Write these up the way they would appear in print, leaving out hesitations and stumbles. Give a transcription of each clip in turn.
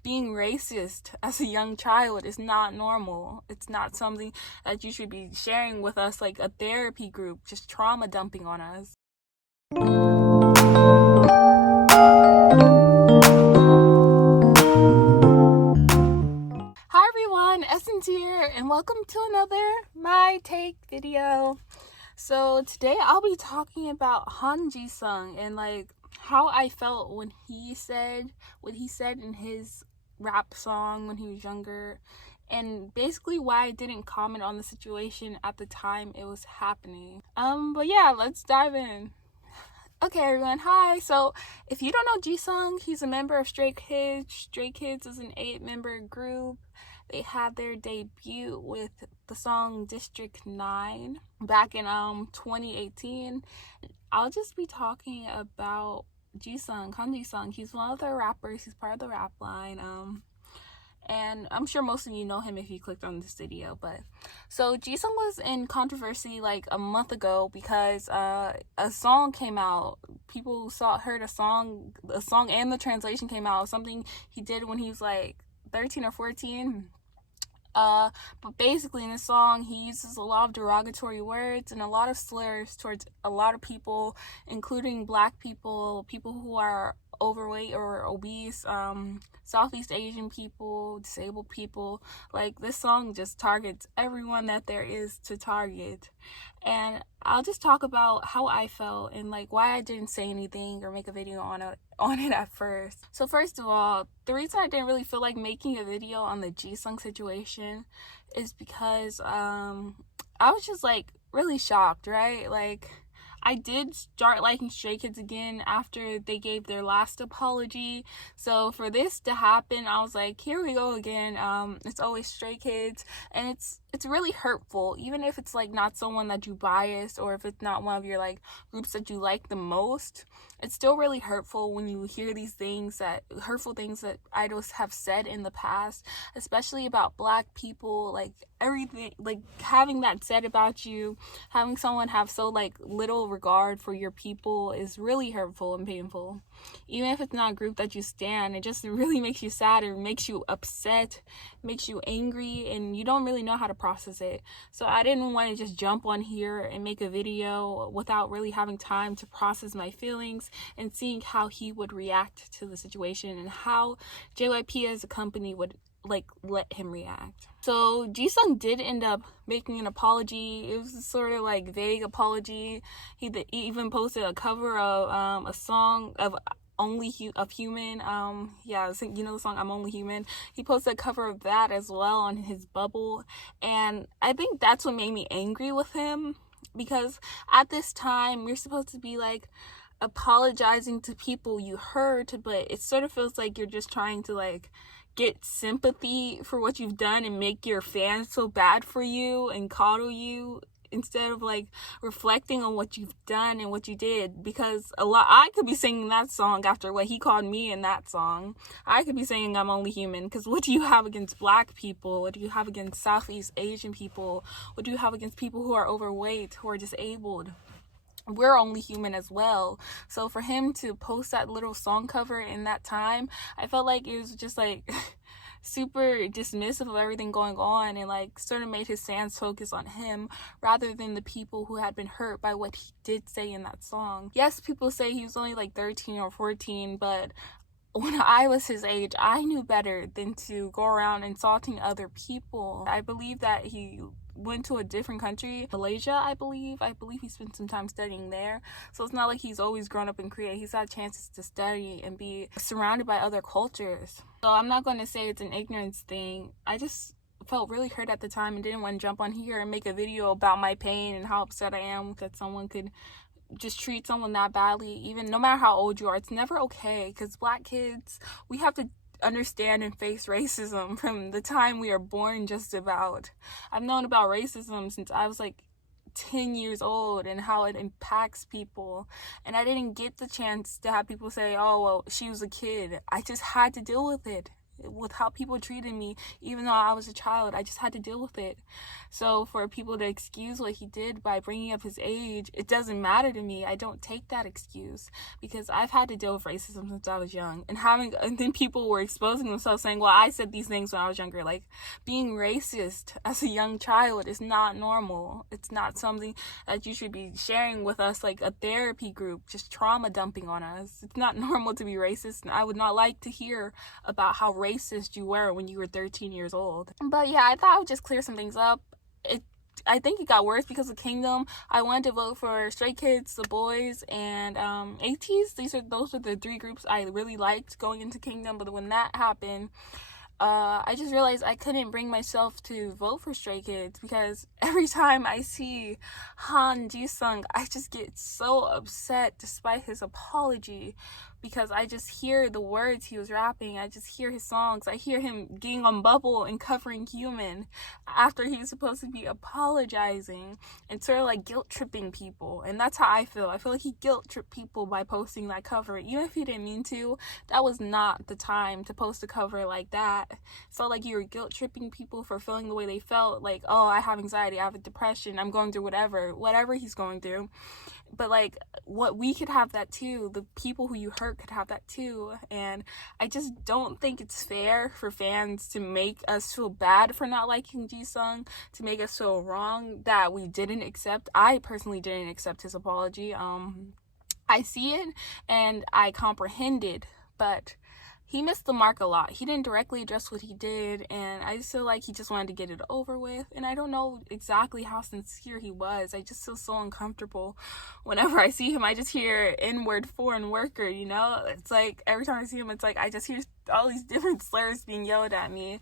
Being racist as a young child is not normal. It's not something that you should be sharing with us like a therapy group, just trauma dumping on us. Hi everyone, Essence here, and welcome to another My Take video. So today I'll be talking about Jisung and like how I felt when he said what he said in his rap song when he was younger, and basically why I didn't comment on the situation at the time it was happening. But yeah, let's dive in. Okay, everyone. Hi. So, if you don't know Jisung, he's a member of Stray Kids. Stray Kids is an 8-member group. They had their debut with the song District 9 back in 2018. I'll just be talking about Jisung, Han Jisung. He's one of the rappers. He's part of the rap line. And I'm sure most of you know him if you clicked on this video. But so Jisung was in controversy like a month ago because a song came out. People heard a song and the translation came out, something he did when he was like 13 or 14. But basically in the song he uses a lot of derogatory words and a lot of slurs towards a lot of people, including Black people, people who are overweight or obese, Southeast Asian people, disabled people. Like, this song just targets everyone that there is to target. And I'll just talk about how I felt and like why I didn't say anything or make a video on it at first. So first of all, the reason I didn't really feel like making a video on the Jisung situation is because I was just like really shocked, right? Like, I did start liking Stray Kids again after they gave their last apology. So for this to happen, I was like, here we go again. It's always Stray Kids, and it's really hurtful, even if it's like not someone that you bias or if it's not one of your like groups that you like the most. It's still really hurtful when you hear these hurtful things that idols have said in the past, especially about Black people. Like, everything, like having that said about you, having someone have so like little regard for your people is really hurtful and painful. Even if it's not a group that you stan, it just really makes you sad, or makes you upset, makes you angry, and you don't really know how to process it. So I didn't want to just jump on here and make a video without really having time to process my feelings and seeing how he would react to the situation and how JYP as a company would like let him react. So Jisung did end up making an apology. It was a sort of like vague apology. He even posted a cover of a song of Human. Yeah, you know the song I'm Only Human. He posted a cover of that as well on his bubble, and I think that's what made me angry with him, because at this time you're supposed to be like apologizing to people you hurt, but it sort of feels like you're just trying to like get sympathy for what you've done and make your fans feel bad for you and coddle you, instead of like reflecting on what you've done and what you did. Because I could be singing that song after what he called me in that song. I could be saying I'm Only Human, because what do you have against Black people? What do you have against Southeast Asian people? What do you have against people who are overweight, who are disabled? We're only human as well. So for him to post that little song cover in that time, I felt like it was just like super dismissive of everything going on, and like sort of made his fans focus on him rather than the people who had been hurt by what he did say in that song. Yes, people say he was only like 13 or 14, but when I was his age, I knew better than to go around insulting other people. I believe that he went to a different country, Malaysia, I believe he spent some time studying there. So it's not like he's always grown up in Korea. He's had chances to study and be surrounded by other cultures. So I'm not going to say it's an ignorance thing. I just felt really hurt at the time and didn't want to jump on here and make a video about my pain and how upset I am that someone could just treat someone that badly. Even no matter how old you are, it's never okay, because Black kids, we have to understand and face racism from the time we are born, just about. I've known about racism since I was like 10 years old and how it impacts people, and I didn't get the chance to have people say, oh well, she was a kid. I just had to deal with it. with how people treated me. Even though I was a child, I just had to deal with it. So for people to excuse what he did by bringing up his age, it doesn't matter to me. I don't take that excuse, because I've had to deal with racism since I was young, and then people were exposing themselves saying, well, I said these things when I was younger. Like, being racist as a young child is not normal. It's not something that you should be sharing with us like a therapy group, just trauma dumping on us. It's not normal to be racist, and I would not like to hear about how racist you were when you were 13 years old. But yeah, I thought I would just clear some things up. I think it got worse because of Kingdom. I wanted to vote for Stray Kids, The Boys, and ATEEZ. Those are the three groups I really liked going into Kingdom. But when that happened, I just realized I couldn't bring myself to vote for Stray Kids, because every time I see Jisung, I just get so upset despite his apology, because I just hear the words he was rapping. I just hear his songs. I hear him getting on Bubble and covering Human after he's supposed to be apologizing and sort of like guilt tripping people. And that's how I feel. I feel like he guilt tripped people by posting that cover. Even if he didn't mean to, that was not the time to post a cover like that. It felt like you were guilt tripping people for feeling the way they felt. Like, oh, I have anxiety, I have a depression, I'm going through whatever he's going through. But like, what we could have that too. The people who you hurt could have that too. And I just don't think it's fair for fans to make us feel bad for not liking Jisung, to make us feel wrong that we didn't accept. I personally didn't accept his apology. I see it and I comprehend it, but he missed the mark a lot. He didn't directly address what he did, and I just feel like he just wanted to get it over with. And I don't know exactly how sincere he was. I just feel so uncomfortable whenever I see him. I just hear N-word foreign worker, you know? It's like every time I see him, it's like I just hear all these different slurs being yelled at me.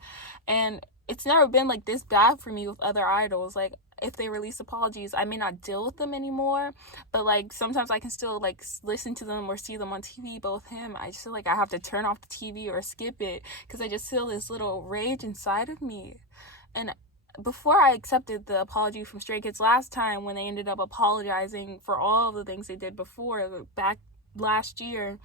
And it's never been like this bad for me with other idols. Like, if they release apologies, I may not deal with them anymore, but like sometimes I can still like listen to them or see them on TV. But with him, I just feel like I have to turn off the TV or skip it, because I just feel this little rage inside of me. And before I accepted the apology from Stray Kids last time, when they ended up apologizing for all of the things they did before, back last year,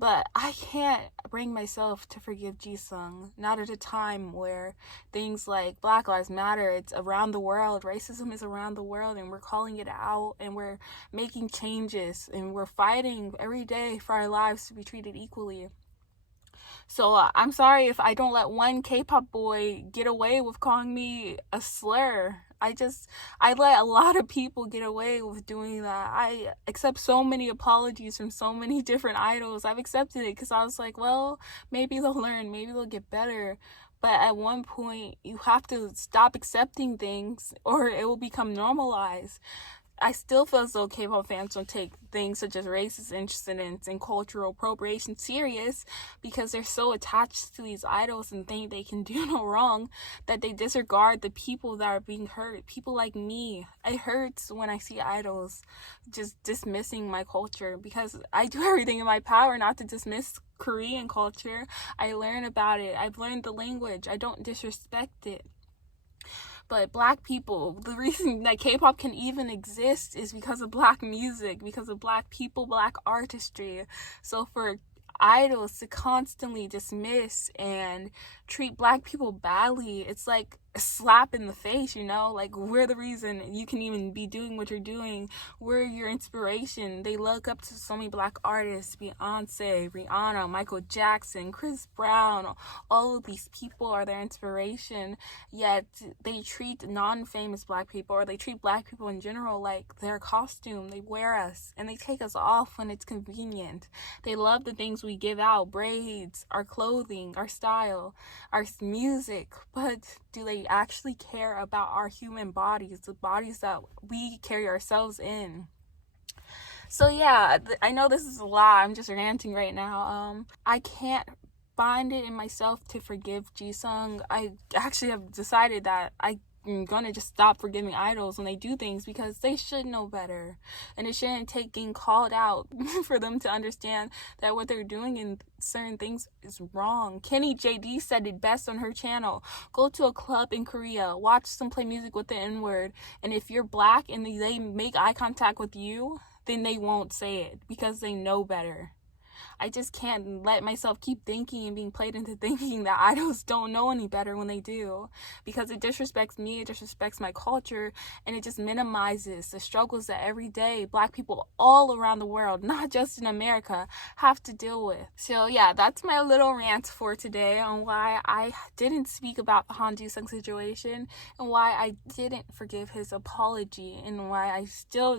but I can't bring myself to forgive Jisung, not at a time where things like Black Lives Matter, it's around the world, racism is around the world, and we're calling it out, and we're making changes, and we're fighting every day for our lives to be treated equally. So I'm sorry if I don't let one K-pop boy get away with calling me a slur. I let a lot of people get away with doing that. I accept so many apologies from so many different idols. I've accepted it because I was like, well, maybe they'll learn, maybe they'll get better. But at one point, you have to stop accepting things or it will become normalized. I still feel as though K-pop fans don't take things such as racist incidents and cultural appropriation serious, because they're so attached to these idols and think they can do no wrong that they disregard the people that are being hurt. People like me. It hurts when I see idols just dismissing my culture, because I do everything in my power not to dismiss Korean culture. I learn about it. I've learned the language. I don't disrespect it. But Black people, the reason that K-pop can even exist is because of Black music, because of Black people, Black artistry. So for idols to constantly dismiss and treat Black people badly, it's like a slap in the face, you know? Like, we're the reason you can even be doing what you're doing. We're your inspiration. They look up to so many Black artists: Beyonce, Rihanna, Michael Jackson, Chris Brown. All of these people are their inspiration, yet they treat non-famous Black people, or they treat Black people in general, like their costume. They wear us and they take us off when it's convenient. They love the things we give out: braids, our clothing, our style, our music. But do they actually care about our human bodies, the bodies that we carry ourselves in? So yeah, I know this is a lot. I'm just ranting right now. I can't find it in myself to forgive Jisung. I actually have decided that I'm gonna just stop forgiving idols when they do things, because they should know better, and it shouldn't take getting called out for them to understand that what they're doing in certain things is wrong. Kenny JD said it best on her channel: go to a club in Korea, watch them play music with the N-word, and if you're Black and they make eye contact with you, then they won't say it because they know better. I just can't let myself keep thinking and being played into thinking that idols don't know any better when they do, because it disrespects me, it disrespects my culture, and it just minimizes the struggles that every day Black people all around the world, not just in America, have to deal with. So yeah, that's my little rant for today on why I didn't speak about the Han Jisung situation, and why I didn't forgive his apology, and why I still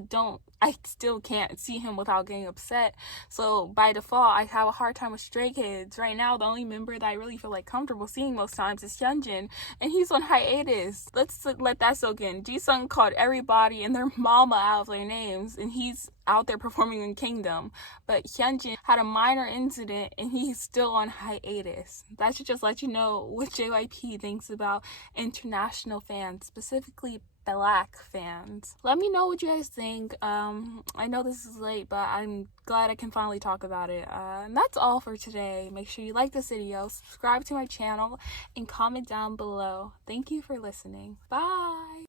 can't see him without getting upset. So by default, I have a hard time with Stray Kids. Right now, the only member that I really feel like comfortable seeing most times is Hyunjin, and he's on hiatus. Let's let that soak in. Jisung called everybody and their mama out of their names, and he's out there performing in Kingdom. But Hyunjin had a minor incident and he's still on hiatus. That should just let you know what JYP thinks about international fans, specifically Black fans. Let me know what you guys think. I know this is late, but I'm glad I can finally talk about it. And that's all for today. Make sure you like this video, subscribe to my channel, and comment down below. Thank you for listening. Bye!